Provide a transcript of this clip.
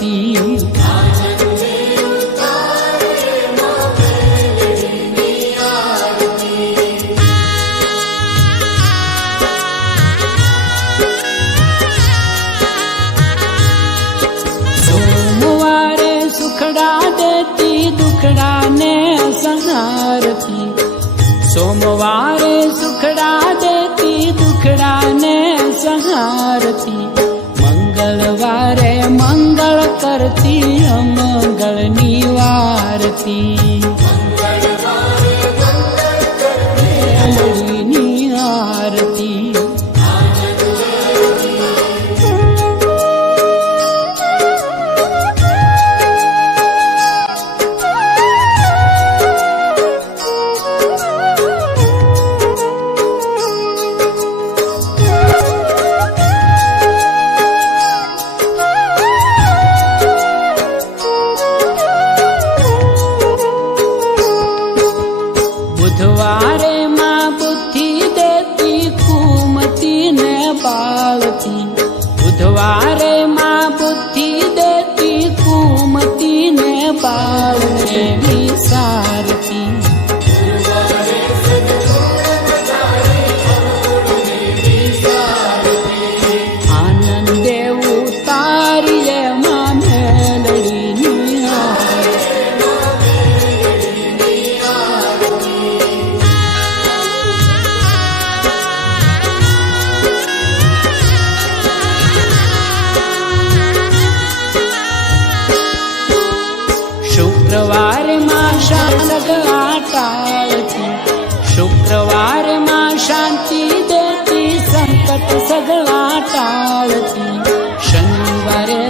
આરતી સોમવારે સુખડા દેતી દુખડા ને સંહારતી સોમવારે સુખડા દેતી દુખડા ને સંહારતી મંગળવારે મંગળ કરતી અમંગળ નિવારતી મેલડીની આરતી બુધવારે માં બુદ્ધિ દેતી કુમતી ને બાળતી બુધવારે માં બુદ્ધિ દેતી કુમતી ને બાળને વિસારતી આનંદે ઉતારીએ માં મેલડીની શુક્રવારે માં સગળા ટાળતી શુક્રવારે માં શાંતિ દેતી સંકટ સગળા ટાળતી શનિવારે